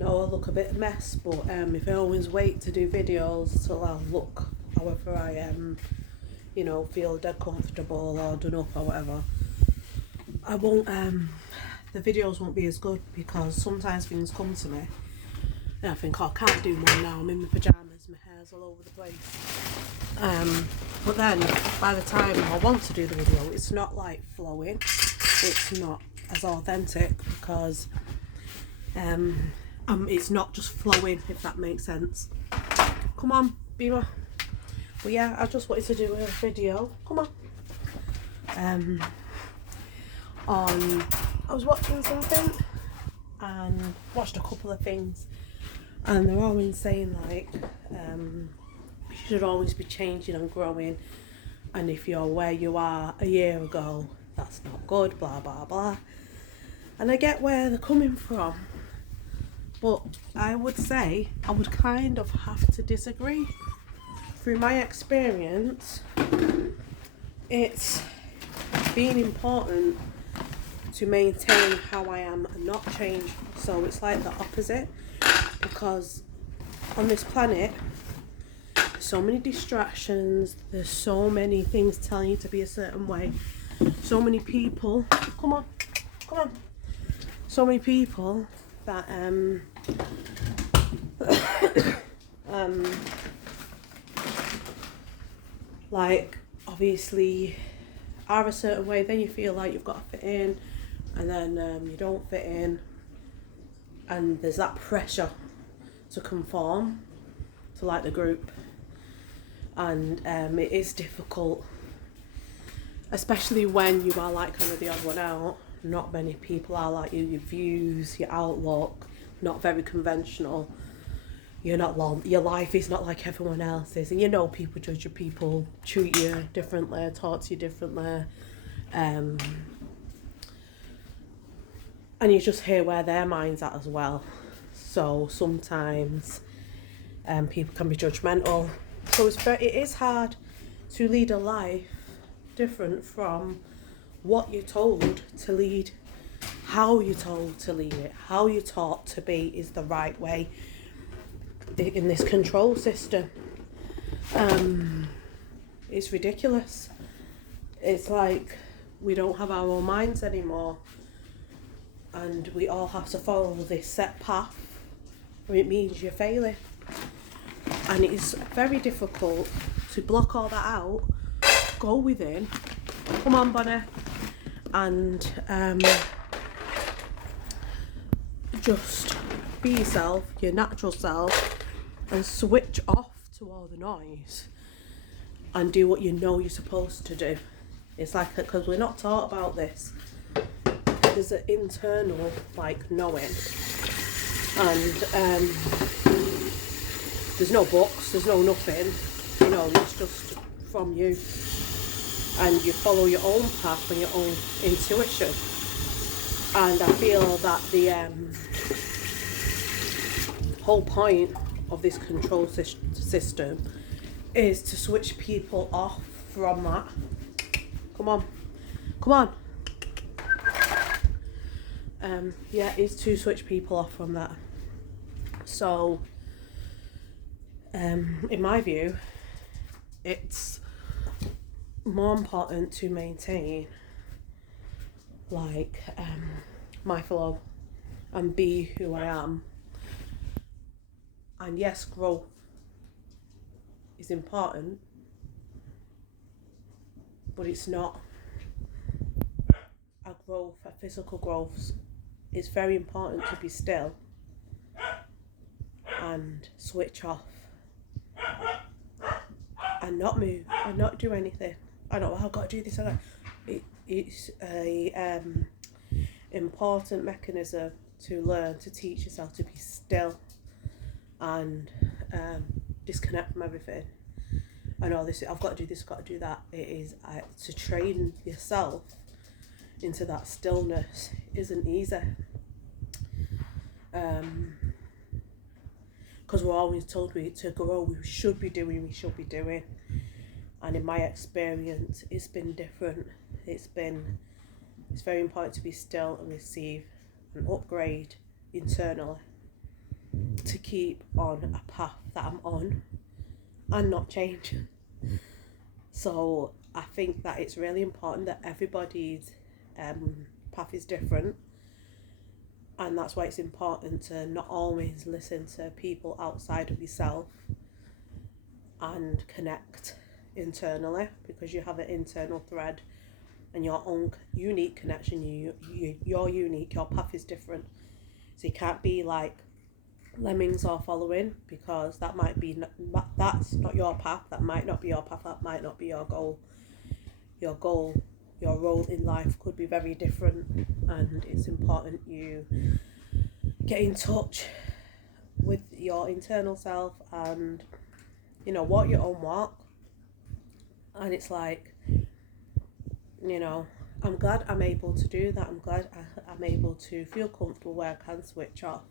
know I look a bit a mess, but if I always wait to do videos till I look however I you know, feel dead comfortable or done up or whatever, I won't, the videos won't be as good, because sometimes things come to me and I think, oh, I can't do more now, I'm in my pyjamas, my hair's all over the place. But then by the time I want to do the video, it's not like flowing, it's not as authentic, because it's not just flowing, if that makes sense. Come on, Beamer. But yeah, I just wanted to do a video. Come on. I was watching something and watched a couple of things, and they're always saying like you should always be changing and growing, and if you're where you are a year ago, that's not good, blah blah blah. And I get where they're coming from, but I would say I would kind of have to disagree. Through my experience, it's been important to maintain how I am and not change. So it's like the opposite, because on this planet there's so many distractions, there's so many things telling you to be a certain way, so many people, come on, so many people that like obviously are a certain way, then you feel like you've got to fit in, and then you don't fit in, and there's that pressure to conform to like the group, and it is difficult, especially when you are like kind of the odd one out. Not many people are like you, your views, your outlook, not very conventional. You're not long, your life is not like everyone else's, and you know people judge you, people treat you differently, talk to you differently, and you just hear where their mind's at as well. So sometimes people can be judgmental, so it is hard to lead a life different from what you're told to lead. How you're told to lead it, how you're taught to be is the right way in this control system. It's ridiculous. It's like we don't have our own minds anymore, and we all have to follow this set path, or it means you're failing. And it's very difficult to block all that out, go within, come on Bonnie, and just be yourself, your natural self, and switch off to all the noise and do what you know you're supposed to do. It's like, because we're not taught about this, there's an internal like knowing, and there's no books, there's no nothing, you know, it's just from you, and you follow your own path and your own intuition. And I feel that the whole point of this control system is to switch people off from that. Come on. Yeah, is to switch people off from that. So in my view, it's more important to maintain like my flow and be who I am. And yes, growth is important, but it's not a growth, a physical growth. It's very important to be still and switch off and not move and not do anything. I know I've got to do this. It's a important mechanism to learn to teach yourself to be still and disconnect from everything. I know this, I've got to do this, I've got to do that. It is to train yourself into that stillness isn't easy, because we're always told to grow, we should be doing, and in my experience it's been different. It's very important to be still and receive and upgrade internally, to keep on a path that I'm on and not change. So I think that it's really important that everybody's path is different, and that's why it's important to not always listen to people outside of yourself and connect internally, because you have an internal thread and your own unique connection. You're unique, your path is different, so you can't be like lemmings are following, because that's not your path. That might not be your path. That might not be your goal. Your role in life could be very different, and it's important you get in touch with your internal self and walk your own walk. And it's like, I'm glad I'm able to do that. I'm glad I'm able to feel comfortable where I can switch off.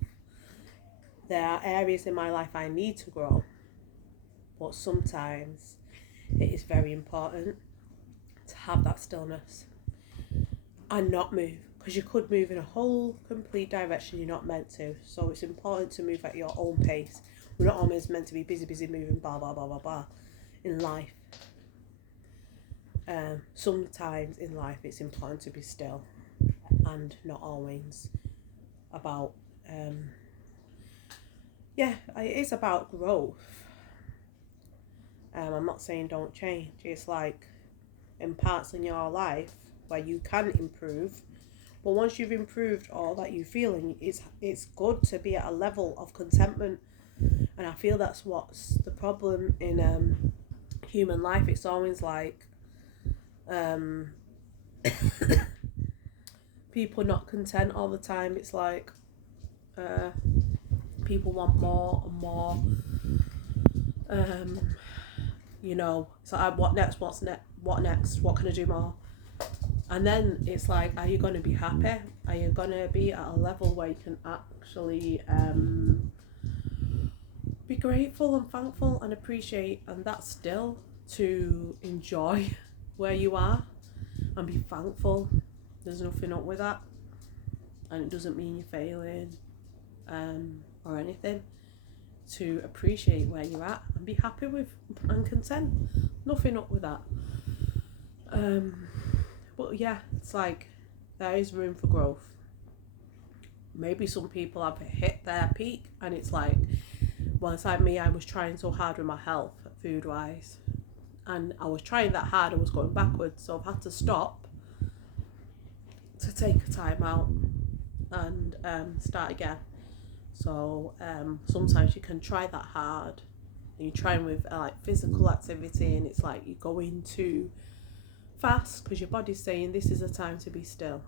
There are areas in my life I need to grow, but sometimes it is very important to have that stillness and not move, because you could move in a whole complete direction you're not meant to. So it's important to move at your own pace. We're not always meant to be busy moving blah blah blah blah blah in life. Sometimes in life it's important to be still, and not always about it is about growth. I'm not saying don't change. It's like in parts in your life where you can improve, but once you've improved all that you're feeling, it's good to be at a level of contentment. And I feel that's what's the problem in human life. It's always like people not content all the time. It's like people want more and more. So what next? What next? What can I do more? And then it's like, are you going to be happy? Are you going to be at a level where you can actually be grateful and thankful and appreciate, and that's still to enjoy where you are and be thankful? There's nothing up with that, and it doesn't mean you're failing or anything. To appreciate where you're at and be happy with and content. Nothing up with that. But yeah, it's like there is room for growth. Maybe some people have hit their peak, and it's like, well, it's like me. I was trying so hard with my health, food wise, and I was trying that hard. I was going backwards, so I've had to stop to take a time out and start again. So sometimes you can try that hard, and you're trying with like physical activity, and it's like you're going too fast because your body's saying this is a time to be still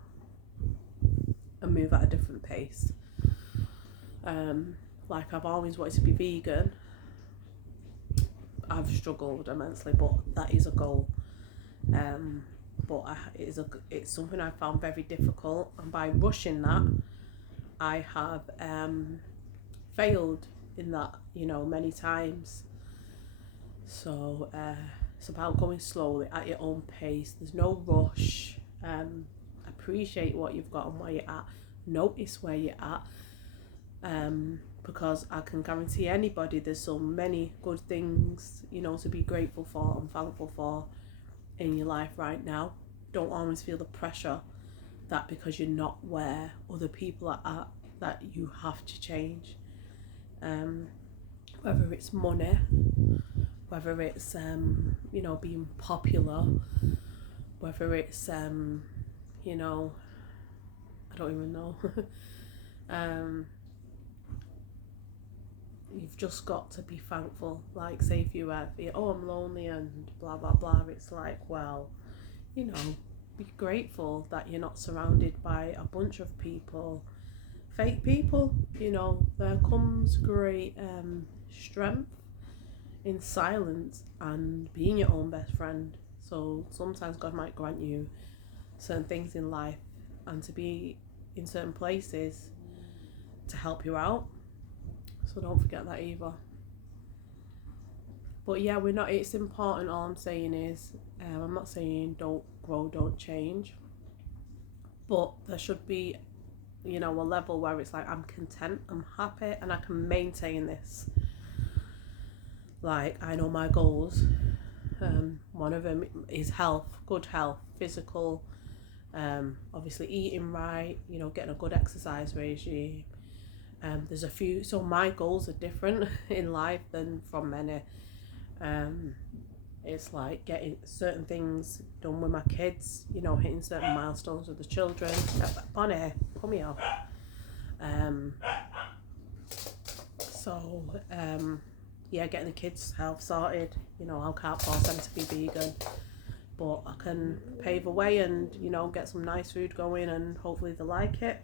and move at a different pace. Like I've always wanted to be vegan. I've struggled immensely, but that is a goal. But it's something I found very difficult, and by rushing that, I have failed in that, many times. So it's about going slowly at your own pace. There's no rush. Appreciate what you've got and where you're at. Notice where you're at. Because I can guarantee anybody there's so many good things, to be grateful for and thankful for in your life right now. Don't always feel the pressure that because you're not where other people are at, that you have to change. Whether it's money, whether it's being popular, whether it's I don't even know. You've just got to be thankful. Like, say if you feel, I'm lonely and blah blah blah, it's like, well, be grateful that you're not surrounded by a bunch of people, fake people. There comes great strength in silence and being your own best friend. So sometimes God might grant you certain things in life and to be in certain places to help you out. So don't forget that either. But yeah, it's important. All I'm saying is, I'm not saying don't grow, don't change, but there should be you know, a level where it's like I'm content, I'm happy, and I can maintain this. Like, I know my goals. One of them is health, good health, physical, obviously eating right, you know, getting a good exercise regime. There's a few, so my goals are different in life than from many. It's like getting certain things done with my kids, you know, hitting certain milestones with the children. Bonnie, come here. Um, so, yeah, getting the kids' health sorted. You know, I can't force them to be vegan, but I can pave a way and, you know, get some nice food going, and hopefully they like it.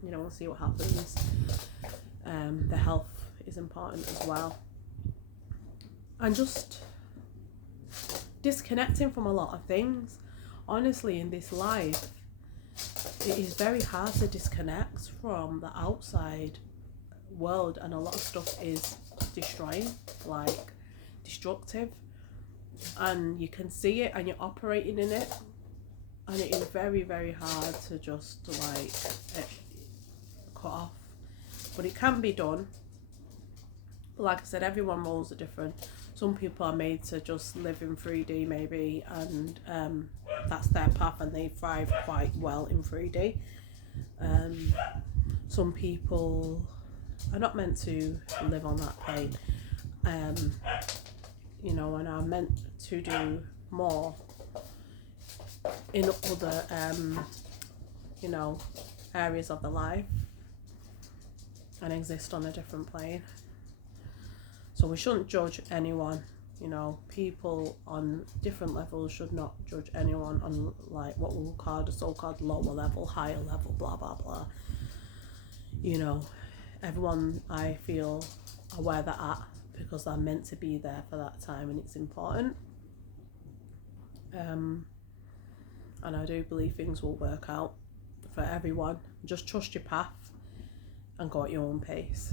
You know, we'll see what happens. The health is important as well. And just disconnecting from a lot of things. Honestly, in this life, it is very hard to disconnect from the outside world, and a lot of stuff is destroying, like destructive, and you can see it and you're operating in it, and it is very, very hard to just like cut off, but it can be done. Like I said, everyone roles are different. Some people are made to just live in 3D maybe, and that's their path and they thrive quite well in 3D. Some people are not meant to live on that plane, you know, and are meant to do more in other, you know, areas of the life and exist on a different plane. So we shouldn't judge anyone, you know. People on different levels should not judge anyone on like what we'll call the so-called lower level, higher level, blah blah blah. You know, everyone, I feel, are where they're at because they're meant to be there for that time, and it's important. And I do believe things will work out for everyone. Just trust your path and go at your own pace.